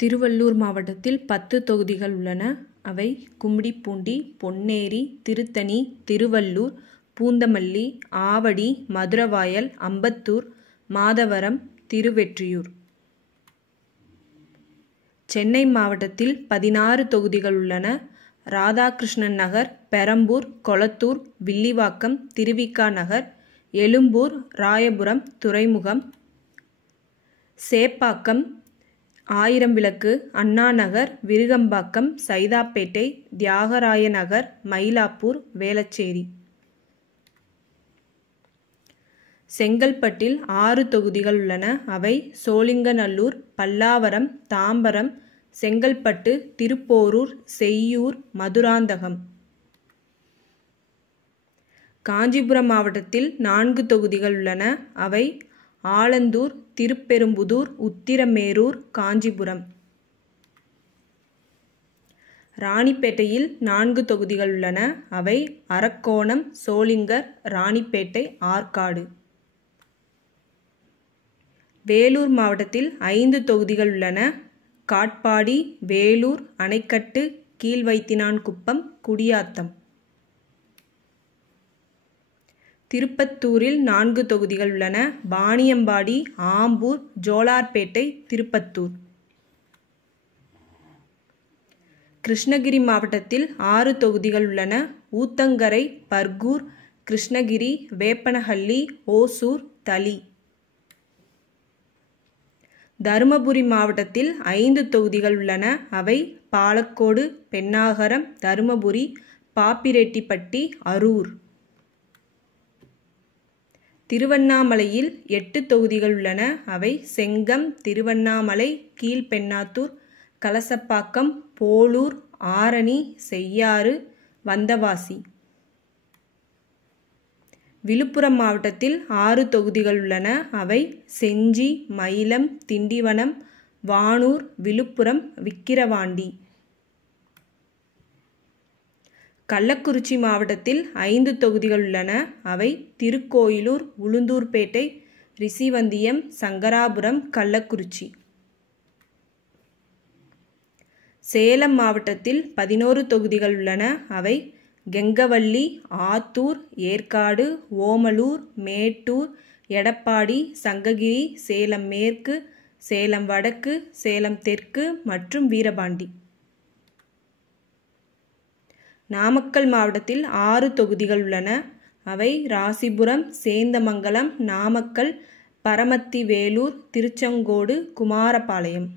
திருவள்ளூர் மாவட்டத்தில் 10 தொகுதிகள் உள்ளன. அவை கும்மிடிப்பூண்டி, பொன்னேரி, திருத்தணி, திருவள்ளூர், பூந்தமல்லி, ஆவடி, மதுரவாயல், அம்பத்தூர், மாதவரம், திருவெற்றியூர். சென்னை மாவட்டத்தில் 16 தொகுதிகள் உள்ளன. ராதாகிருஷ்ணன் நகர், பெரம்பூர், கொளத்தூர், வில்லிவாக்கம், திருவிக நகர், எழும்பூர், ராயபுரம், துறைமுகம், சேப்பாக்கம், ஆயிரம்விளக்கு, அண்ணாநகர், விருகம்பாக்கம், சைதாப்பேட்டை, தியாகராய நகர், மயிலாப்பூர், வேளச்சேரி. செங்கல்பட்டில் 6 தொகுதிகள் உள்ளன. அவை சோழிங்கநல்லூர், பல்லாவரம், தாம்பரம், செங்கல்பட்டு, திருப்போரூர், செய்யூர், மதுராந்தகம். காஞ்சிபுரம் மாவட்டத்தில் 4 தொகுதிகள் உள்ளன. அவை ஆலந்தூர், திருப்பெரும்புதூர், உத்திரமேரூர், காஞ்சிபுரம். ராணிப்பேட்டையில் 4 தொகுதிகள் உள்ளன. அவை அரக்கோணம், சோளிங்கர், ராணிப்பேட்டை, ஆற்காடு. வேலூர் மாவட்டத்தில் 5 தொகுதிகள் உள்ளன. காட்பாடி, வேலூர், அணைக்கட்டு, கீழ்வைத்தினான்குப்பம், குடியாத்தம். திருப்பத்தூரில் 4 தொகுதிகள் உள்ளன. வாணியம்பாடி, ஆம்பூர், ஜோலார்பேட்டை, திருப்பத்தூர். கிருஷ்ணகிரி மாவட்டத்தில் 6 தொகுதிகள் உள்ளன. ஊத்தங்கரை, பர்கூர், கிருஷ்ணகிரி, வேப்பனஹள்ளி, ஓசூர், தளி. தருமபுரி மாவட்டத்தில் 5 தொகுதிகள் உள்ளன. அவை பாலக்கோடு, பென்னாகரம், தருமபுரி, பாப்பிரெட்டிப்பட்டி, அரூர். திருவண்ணாமலையில் 8 தொகுதிகள் உள்ளன. அவை செங்கம், திருவண்ணாமலை, கீழ்பென்னாத்தூர், கலசப்பாக்கம், போளூர், ஆரணி, செய்யாறு, வந்தவாசி. விழுப்புரம் மாவட்டத்தில் 6 தொகுதிகள் உள்ளன. அவை செஞ்சி, மயிலம், திண்டிவனம், வானூர், விழுப்புரம், விக்கிரவாண்டி. கள்ளக்குறிச்சி மாவட்டத்தில் 5 தொகுதிகள் உள்ளன. அவை திருக்கோயிலூர், உளுந்தூர்பேட்டை, ரிஷிவந்தியம், சங்கராபுரம், கள்ளக்குறிச்சி. சேலம் மாவட்டத்தில் 11 தொகுதிகள் உள்ளன. அவை கெங்கவல்லி, ஆத்தூர், ஏற்காடு, ஓமலூர், மேட்டூர், எடப்பாடி, சங்ககிரி, சேலம் மேற்கு, சேலம் வடக்கு, சேலம் தெற்கு மற்றும் வீரபாண்டி. நாமக்கல் மாவட்டத்தில் 6 தொகுதிகள் உள்ளன. அவை ராசிபுரம், சேந்தமங்கலம், நாமக்கல், பரமத்தி வேலூர், திருச்செங்கோடு, குமாரபாளையம்.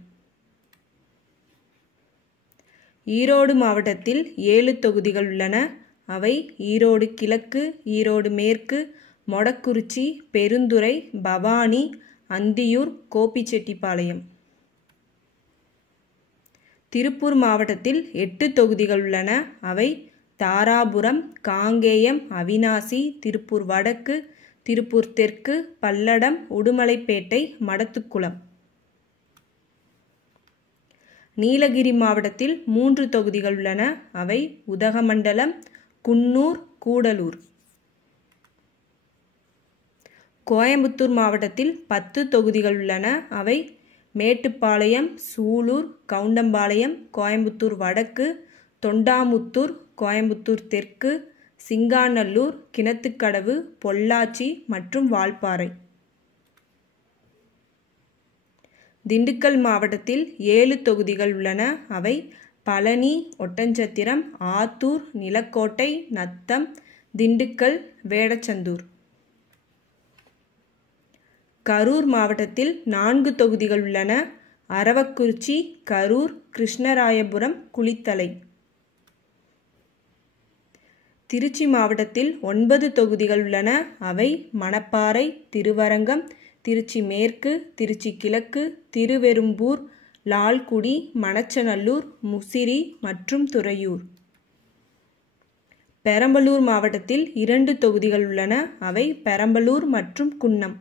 ஈரோடு மாவட்டத்தில் 7 தொகுதிகள் உள்ளன. அவை ஈரோடு கிழக்கு, ஈரோடு மேற்கு, மொடக்குறிச்சி, பெருந்துறை, பவானி, அந்தியூர், கோபிச்செட்டிப்பாளையம். திருப்பூர் மாவட்டத்தில் 8 தொகுதிகள் உள்ளன. அவை தாராபுரம், காங்கேயம், அவிநாசி, திருப்பூர் வடக்கு, திருப்பூர் தெற்கு, பல்லடம், உடுமலைப்பேட்டை, மடத்துக்குளம். நீலகிரி மாவட்டத்தில் 3 தொகுதிகள் உள்ளன. அவை உதகமண்டலம், குன்னூர், கூடலூர். கோயம்புத்தூர் மாவட்டத்தில் 10 தொகுதிகள் உள்ளன. அவை மேட்டுப்பாளையம், சூலூர், கவுண்டம்பாளையம், கோயம்புத்தூர் வடக்கு, தொண்டாமுத்தூர், கோயம்புத்தூர் தெற்கு, சிங்காநல்லூர், கிணத்துக்கடவு, பொள்ளாச்சி மற்றும் வால்பாறை. திண்டுக்கல் மாவட்டத்தில் 7 தொகுதிகள் உள்ளன. அவை பழனி, ஒட்டன்சத்திரம், ஆத்தூர், நிலக்கோட்டை, நத்தம், திண்டுக்கல், வேடச்சந்தூர். கரூர் மாவட்டத்தில் 4 தொகுதிகள் உள்ளன. அரவக்குறிச்சி, கரூர், கிருஷ்ணராயபுரம், குளித்தலை. திருச்சி மாவட்டத்தில் 9 தொகுதிகள் உள்ளன. அவை மணப்பாறை, திருவரங்கம், திருச்சி மேற்கு, திருச்சி கிழக்கு, திருவெரும்பூர், லால்குடி, மணச்சநல்லூர், முசிறி மற்றும் துறையூர். பெரம்பலூர் மாவட்டத்தில் 2 தொகுதிகள் உள்ளன. அவை பெரம்பலூர் மற்றும் குன்னம்.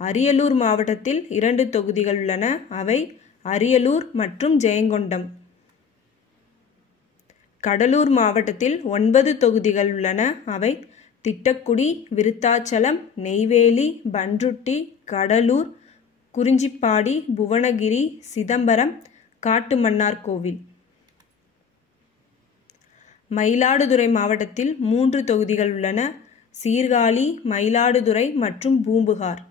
அரியலூர் மாவட்டத்தில் 2 தொகுதிகள் உள்ளன. அவை அரியலூர் மற்றும் ஜெயங்கொண்டம். கடலூர் மாவட்டத்தில் 9 தொகுதிகள் உள்ளன. அவை திட்டக்குடி, விருத்தாச்சலம், நெய்வேலி, பன்ருட்டி, கடலூர், குறிஞ்சிப்பாடி, புவனகிரி, சிதம்பரம், காட்டுமன்னார்கோவில். மயிலாடுதுறை மாவட்டத்தில் 3 தொகுதிகள் உள்ளன. சீர்காழி, மயிலாடுதுறை மற்றும் பூம்புகார்.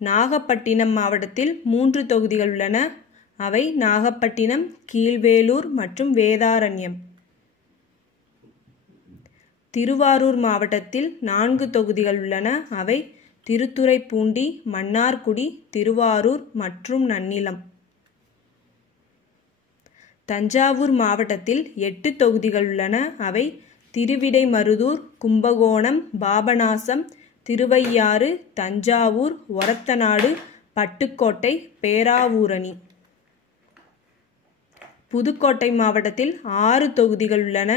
நாகப்பட்டினம் மாவட்டத்தில் 3 தொகுதிகள் உள்ளன. அவை நாகப்பட்டினம், கீழ்வேளூர் மற்றும் வேதாரண்யம். திருவாரூர் மாவட்டத்தில் 4 தொகுதிகள் உள்ளன. அவை திருத்துறைப்பூண்டி, மன்னார்குடி, திருவாரூர் மற்றும் நன்னிலம். தஞ்சாவூர் மாவட்டத்தில் 8 தொகுதிகள் உள்ளன. அவை திருவிடைமருதூர், கும்பகோணம், பாபநாசம், திருவையாறு, தஞ்சாவூர், ஒரத்தநாடு, பட்டுக்கோட்டை, பேராவூரணி. புதுக்கோட்டை மாவட்டத்தில் 6 தொகுதிகள் உள்ளன.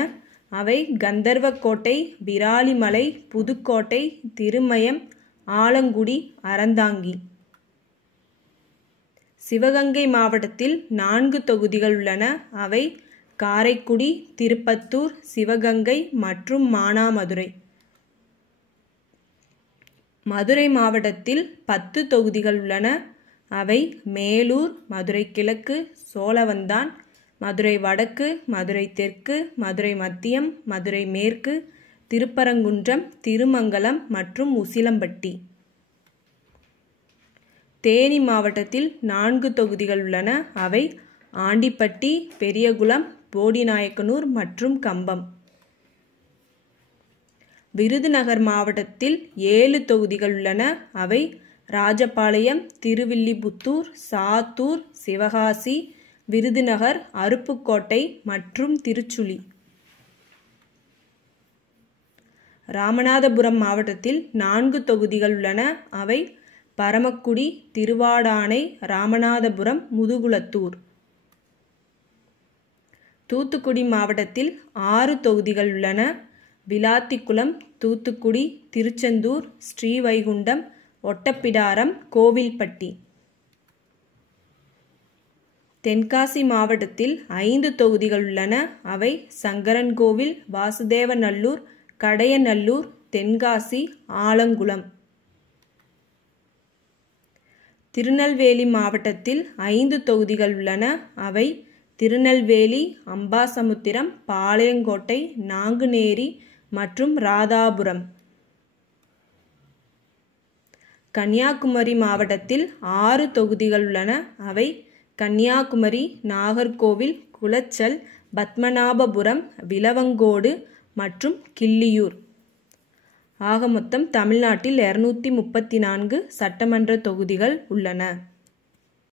அவை கந்தர்வக்கோட்டை, விராலிமலை, புதுக்கோட்டை, திருமயம், ஆலங்குடி, அறந்தாங்கி. சிவகங்கை மாவட்டத்தில் 4 தொகுதிகள் உள்ளன. அவை காரைக்குடி, திருப்பத்தூர், சிவகங்கை மற்றும் மானாமதுரை. மதுரை மாவட்டத்தில் 10 தொகுதிகள் உள்ளன. அவை மேலூர், மதுரை கிழக்கு, சோழவந்தான், மதுரை வடக்கு, மதுரை தெற்கு, மதுரை மத்தியம், மதுரை மேற்கு, திருப்பரங்குன்றம், திருமங்கலம் மற்றும் உசிலம்பட்டி. தேனி மாவட்டத்தில் 4 தொகுதிகள் உள்ளன. அவை ஆண்டிப்பட்டி, பெரியகுளம், போடிநாயக்கனூர் மற்றும் கம்பம். விருதுநகர் மாவட்டத்தில் 7 தொகுதிகள் உள்ளன. அவை ராஜபாளையம், திருவில்லிபுத்தூர், சாத்தூர், சிவகாசி, விருதுநகர், அருப்புக்கோட்டை மற்றும் திருச்சுழி. ராமநாதபுரம் மாவட்டத்தில் 4 தொகுதிகள் உள்ளன. அவை பரமக்குடி, திருவாடானை, ராமநாதபுரம், முதுகுளத்தூர். தூத்துக்குடி மாவட்டத்தில் 6 தொகுதிகள் உள்ளன. விளாத்திக்குளம், தூத்துக்குடி, திருச்செந்தூர், ஸ்ரீவைகுண்டம், ஒட்டப்பிடாரம், கோவில்பட்டி. தென்காசி மாவட்டத்தில் 5 தொகுதிகள் உள்ளன. அவை சங்கரன்கோவில், வாசுதேவநல்லூர், கடையநல்லூர், தென்காசி, ஆலங்குளம். திருநெல்வேலி மாவட்டத்தில் 5 தொகுதிகள் உள்ளன. அவை திருநெல்வேலி, அம்பாசமுத்திரம், பாளையங்கோட்டை, நாங்குநேரி மற்றும் ராதாபுரம். கன்னியாகுமரி மாவட்டத்தில் 6 தொகுதிகள் உள்ளன. அவை கன்னியாகுமரி, நாகர்கோவில், குளச்சல், பத்மநாபபுரம், விளவங்கோடு மற்றும் கிள்ளியூர். ஆக மொத்தம் தமிழ்நாட்டில் 234 சட்டமன்ற தொகுதிகள் உள்ளன.